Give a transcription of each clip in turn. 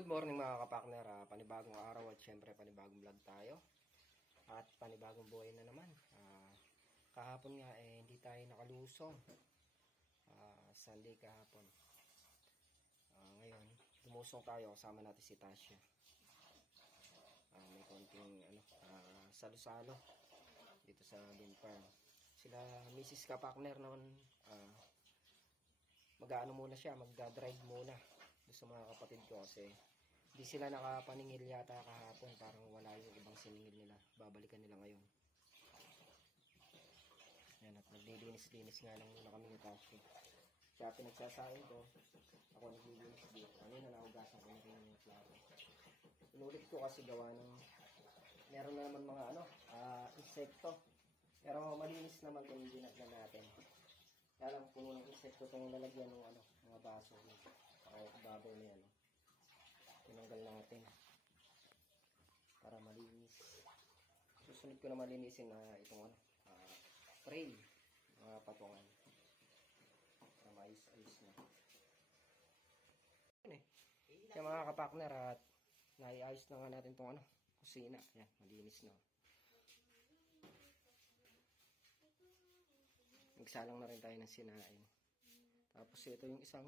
Good morning mga kapakner, panibagong araw at syempre panibagong vlog tayo at panibagong buhay na naman. Kahapon nga hindi tayo nakalusong, Sunday kahapon. Ngayon lumusong tayo, kasama natin si Tasha. May konting salo-salo dito sa Bean Farm. Sila Mrs. Kapakner naman, mag-ano muna siya, magda-drive muna sa mga kapatid ko kasi hindi sila nakapaningil yata kahapon, parang wala yung ibang siningil nila, babalikan nila ngayon. Yan, at naglilinis-linis nga lang muna kami ni Tasha. Kaya pinagsasain ko, ako naglilinis dito. Kanina naugasan ko na rin yung plato. Inulit ko kasi gawa ng meron na naman mga insekto, pero malinis naman kung ginaglan natin. Kaya lang puno ng insekto itong lalagyan ng mga baso o babaw na yan. Tinanggal natin para malinis. Susunod ko na malinisin na itong tray, mga patungan para maayos-ayos na. Kaya mga kapakner, at naiayos na nga natin itong kusina. Yan, malinis na. Nagsalang na rin tayo ng sinain. Tapos ito yung isang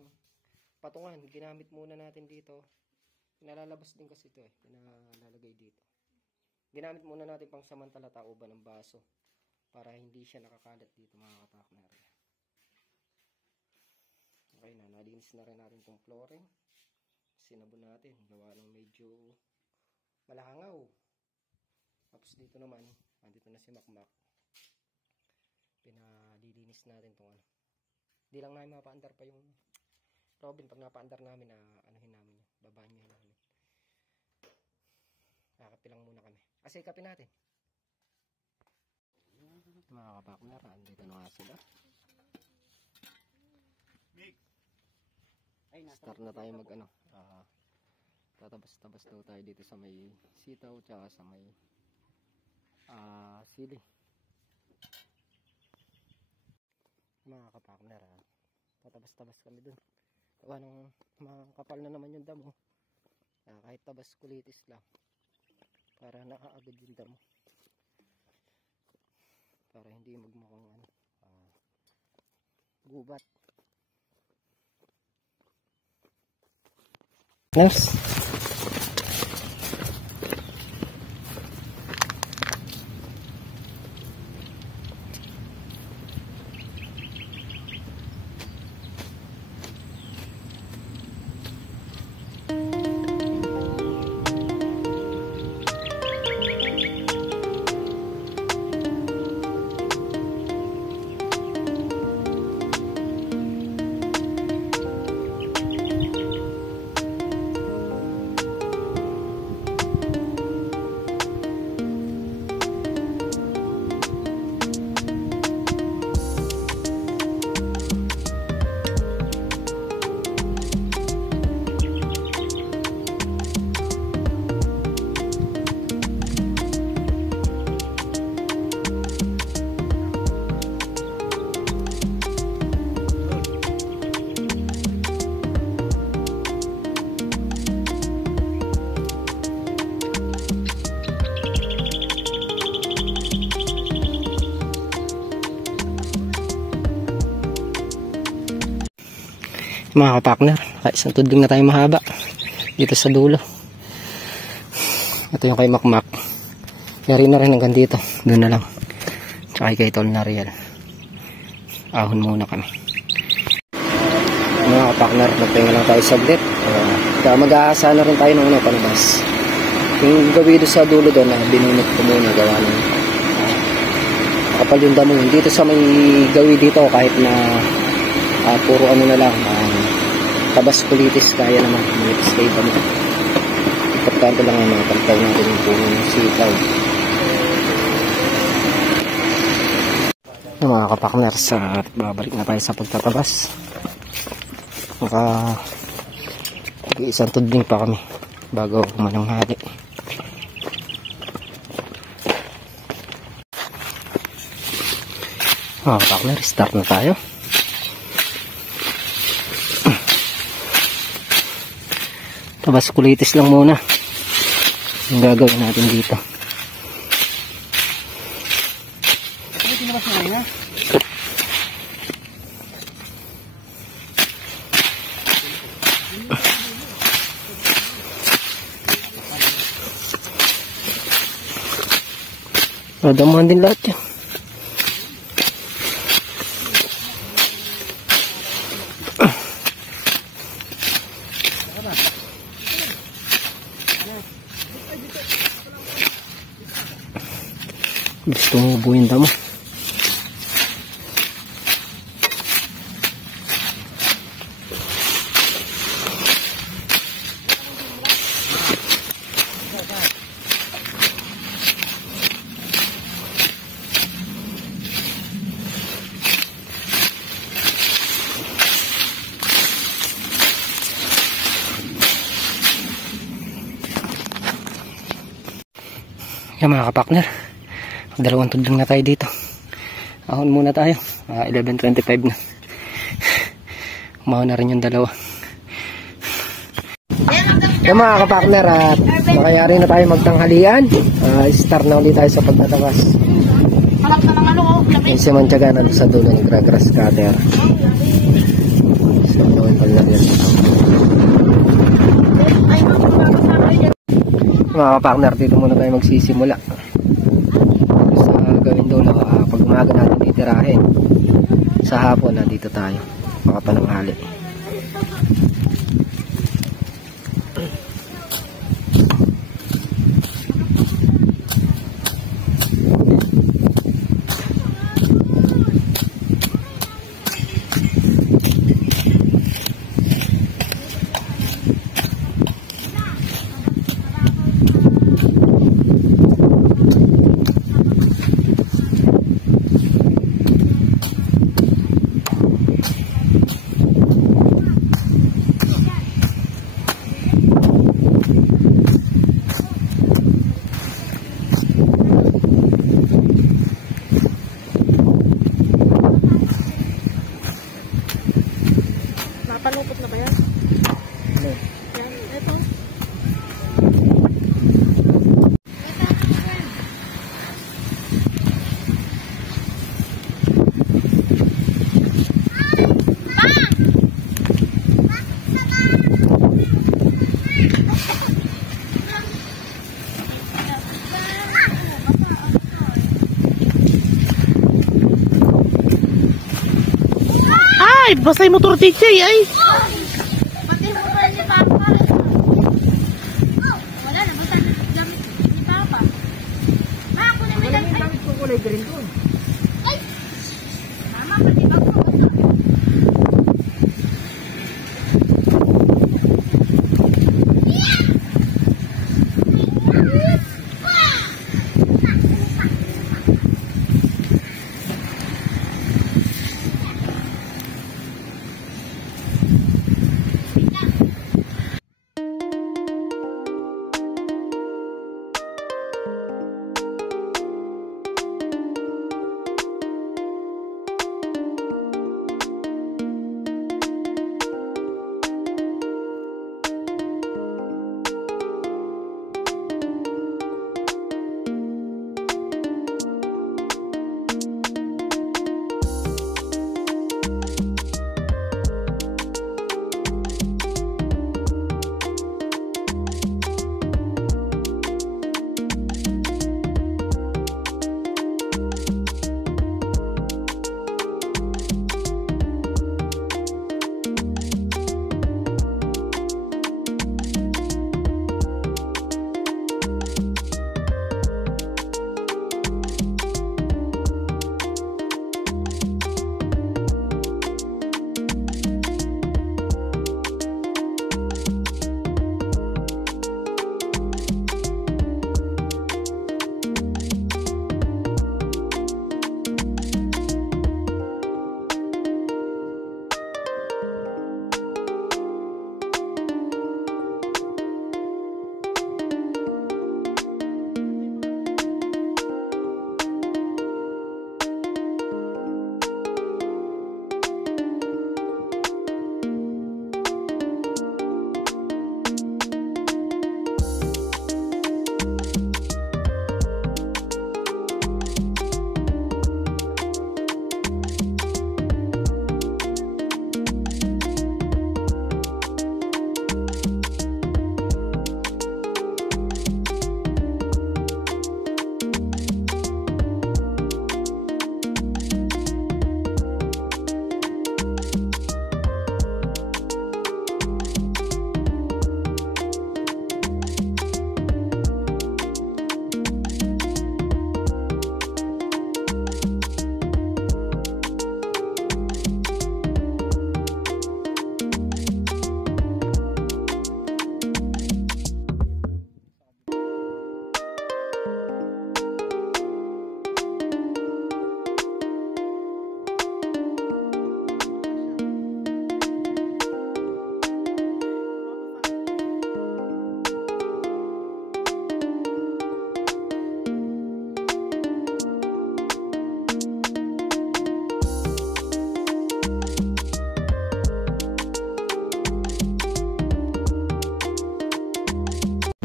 patungan, ginamit muna natin dito. Pinalalabas din kasi ito pinalalagay dito. Ginamit muna natin pang samantala tauban ng baso para hindi siya nakakalat dito mga kapakner. Okay na, nalinis na rin natin itong flooring. Sinabon natin, gawa ng medyo malahangaw. Tapos dito naman, andito na si Makmak. Pinalilinis natin itong Hindi lang namin mapaandar pa yung Robin, pag napaandar namin anuhin namin yun, babanyahin namin. Kakapilang muna kami. Kapin natin. Mga kapakner, andito na nga sila. Start na tayo tatabas-tabas daw tayo dito sa may sitaw tsaka sa may sili. Mga kapakner, tatabas-tabas kami dun. Gawa ng makakapal na naman yung damo. Kahit tabas kulitis lang para nakaagad yung damo, para hindi magmukhang gubat. Yes. Mga kapakner, isang tudling na tayo mahaba dito sa dulo. Ito yung kay Makmak. Yari na rin hanggang dito, doon na lang. Tsaka kay Tol na real. Ahon muna kami. Mga kapakner, magpahinga lang tayo saglit. Mag-aasa na rin tayo ng palabas. Yung gawido sa dulo doon, binunot ko muna gawa ng kapal yung damo. Dito sa may gawi dito, kahit na puro na lang, tabas kulitis, kaya naman kulitis kayo ba mo. Importante lang yung mga pagtaw natin yung puno ng sitaw. Mga kapakners, babalik na tayo sa pagtatabas. Isang tudling pa kami bago mananghali. Mga kapakners, start na tayo. Tabas kulitis lang muna yung gagawin natin dito. Ano tinabas mo na? Nadamuhan din lahat yan. Gusto mo buuin damo. Yan mga kapakner, dalawang tudong na tayo dito. Ahon muna tayo, 11:25 na. Umahon na rin yung dalawa. Yan mga kapakner, at makayari na tayo magtanghalian. Start na ulit tayo sa pagtatabas. Yung si Mantiaga na sa dulo ng grass cutter. So, gawin pala natin ito. Mga partner, dito muna tayo magsisimula sa gawin dulo. Pag umaga natin titirahin, sa hapon na dito tayo makapananghali. Napalupot na ba yan? Yan, ito. Ay, basta yung motor DJ ay. Pati mo pa ni Papa. Wala na, basta gamit ni Papa. Ako na may gamit ko kulay green doon. Ay! Mama, pati ba ko?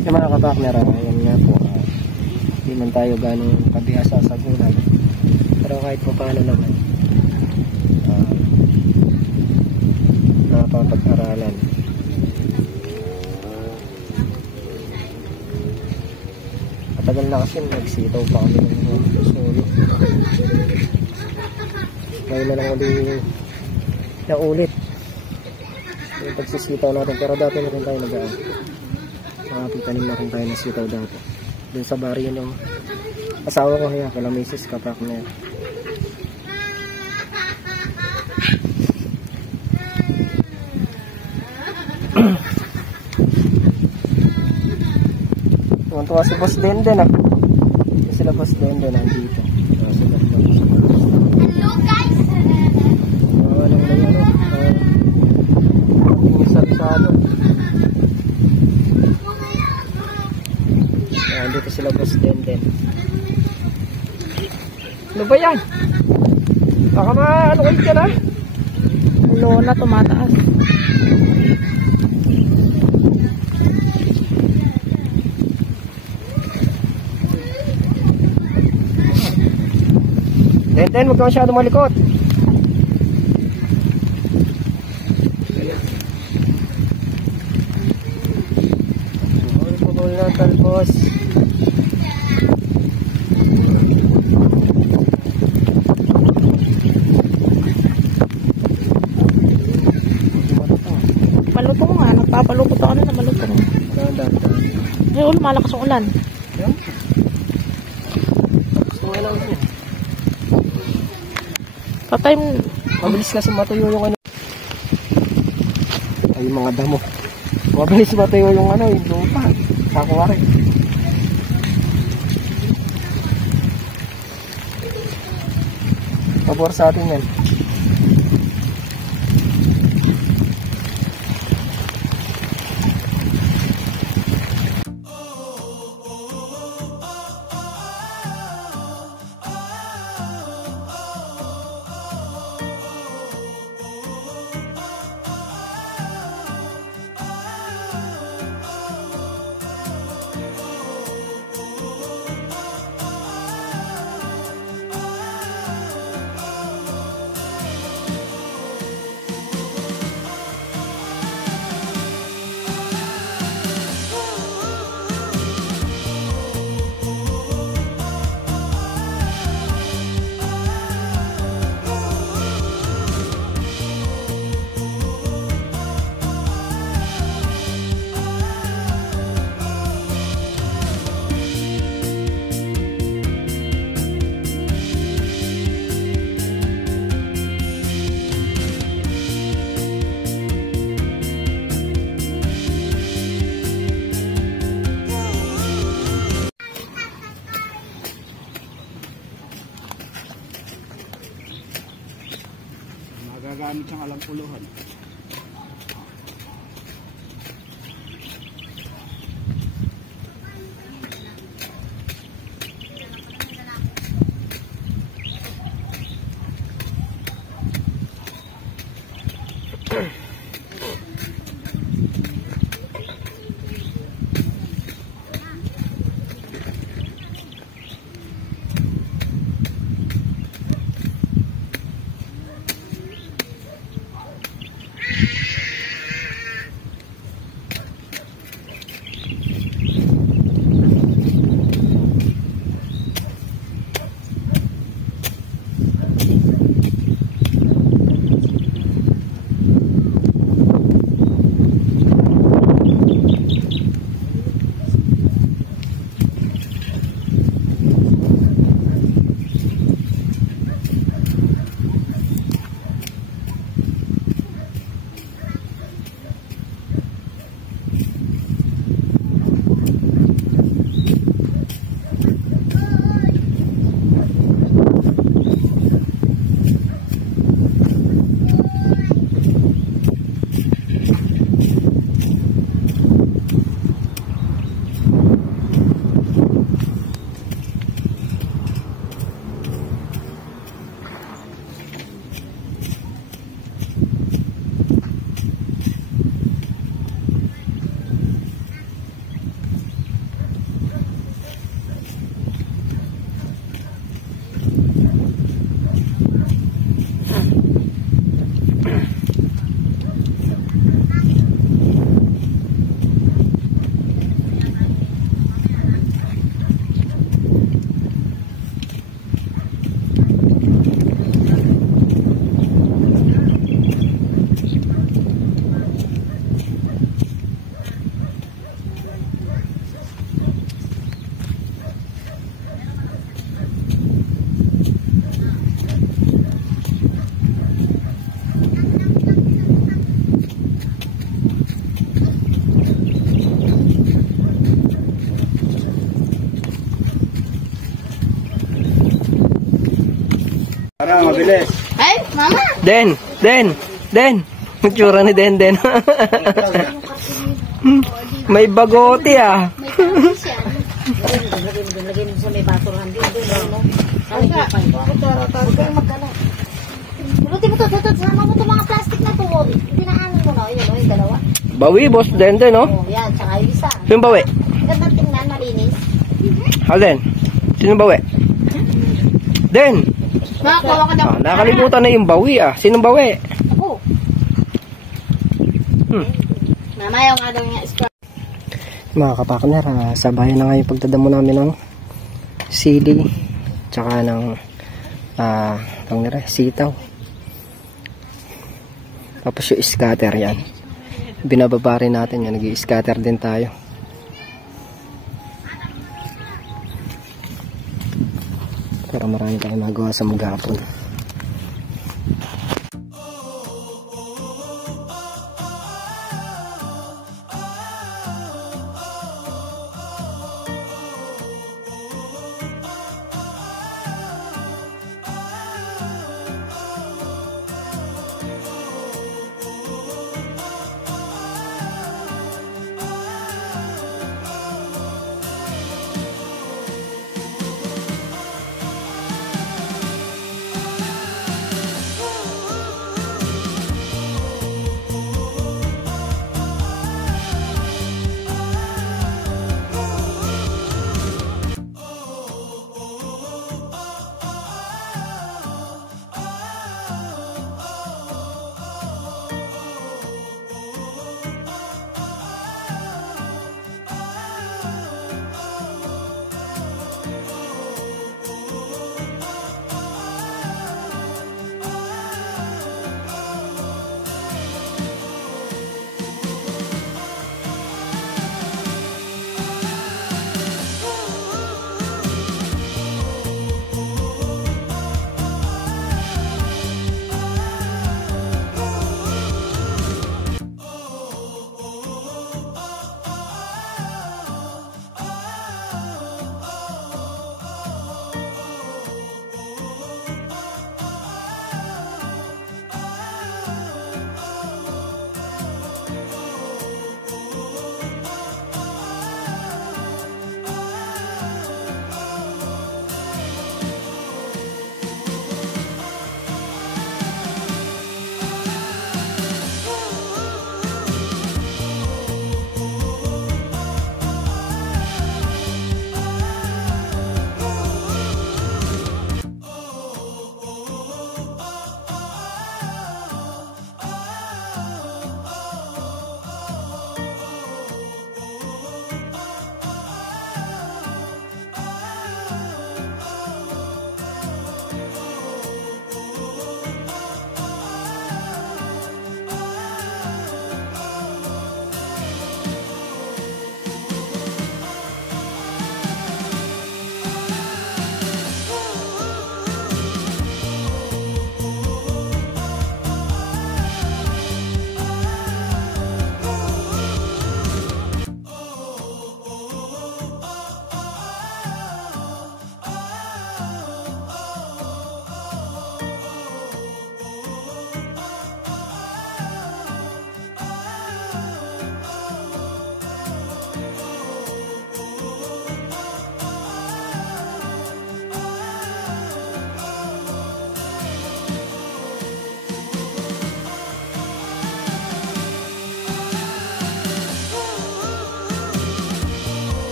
Yung mga kapakner, ayan nga po, hindi man tayo ganong kabihasa sa gulay, pero kahit pa paano naman napapag-aralan. Matagal na kasi nagsitaw pa kami ng solo. Ngayon na lang ulit na ulit yung pagsisitaw natin, pero dati na rin tayo nag-aan. Makapitanim na rin tayo ng sitaw dati dun sa baryo ng asawa ko, kaya kala Mrs. Kapakner. Tuwa si Boss Denden sila Boss Denden nandito. Hello guys! Walang yung salisado. Nandito sila Boss Denden. Ano ba yan? Baka ano kayo dyan, ha? Lona, tumataas. Denden, huwag ka masyado malikot. Pagul ng talbos. Malutong nga, nagpapalupot ako na malutong. Ay, malakas ang ulan. Yan. Gusto nga lang yun. Patay mo. Mabilis kasi matuyo yung ano. Ay, yung mga damo. Mabilis matuyo yung ano, yung lupa. Sakuwari. Pabor sa atin yan. Magagamit siyang alampuluhan. Bilis. Ay, mama! Den! Ang tsura ni Den. May bagote ah. May kamis yan. Lagyan mo sa may basurahan din. Ay, buti mo to, sama mo to mga plastic na to. Pinaanan mo na. Yun, yung dalawa. Bawi, boss Den, no? Oh, yan, tsaka yung isa. Sino bawi? Gandang tingnan, malinis. Alden? Sino bawi? Den! Nakakuha ka daw. Nakalimutan na yung bawi ah. Sino bawi? Ako. Mama, yung nga daw yung square. Mga kapakner, sabayan na nga yung pagdadamo namin ng sili tsaka ng sitaw. Tapos yung scatter yan. Binababa rin natin yan. Nag-i-scatter din tayo. Pero marami tayong magawa sa maghapon.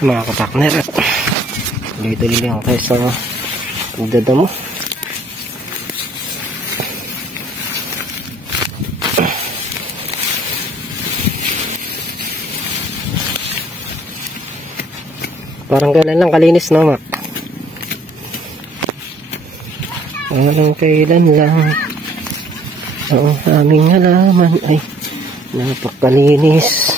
Mga kapakner, tuloy-tuloy lang tayo sa pagdadamo. Parang kailan lang kalinis, no, Mak? Parang kailan lang ang aming halaman ay napakalinis.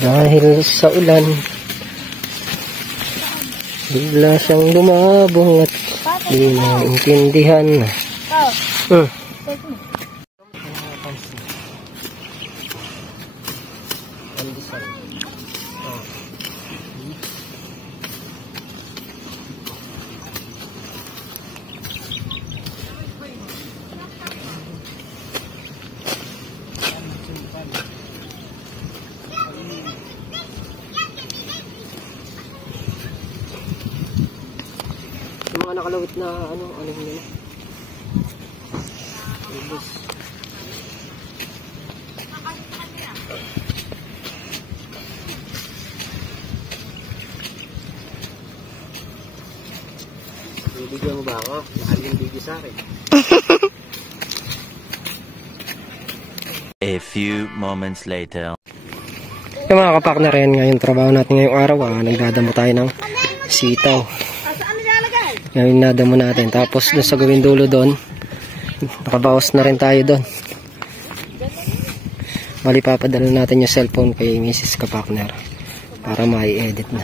Dahil sa ulan. Bigla siyang lumabong at di naintindihan. Oh. Pandesal. Yung mga nakalawit na ano nila. Ubus. Bibigyan mo ba ako? Mahal yung video sa akin. A few moments later. Yung mga kapartner yan ngayon, trabaho natin ngayong araw. Nagdadamo tayo ng sitaw. Ngayon nadamo natin. Tapos doon sa gawin dulo doon, nakabawas na rin tayo doon. Bali papadala natin yung cellphone kay Mrs. Kapartner para mai-edit na.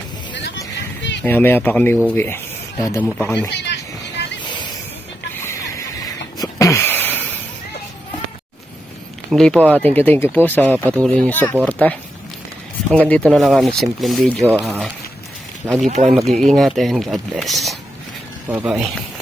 Maya maya pa kami uwi eh. Dadamo pa kami. Muli po, thank you po sa patuloy niyong suporta. Hanggang dito na lang kami simpleng video. Lagi po kayo mag-iingat and God bless. Bye bye.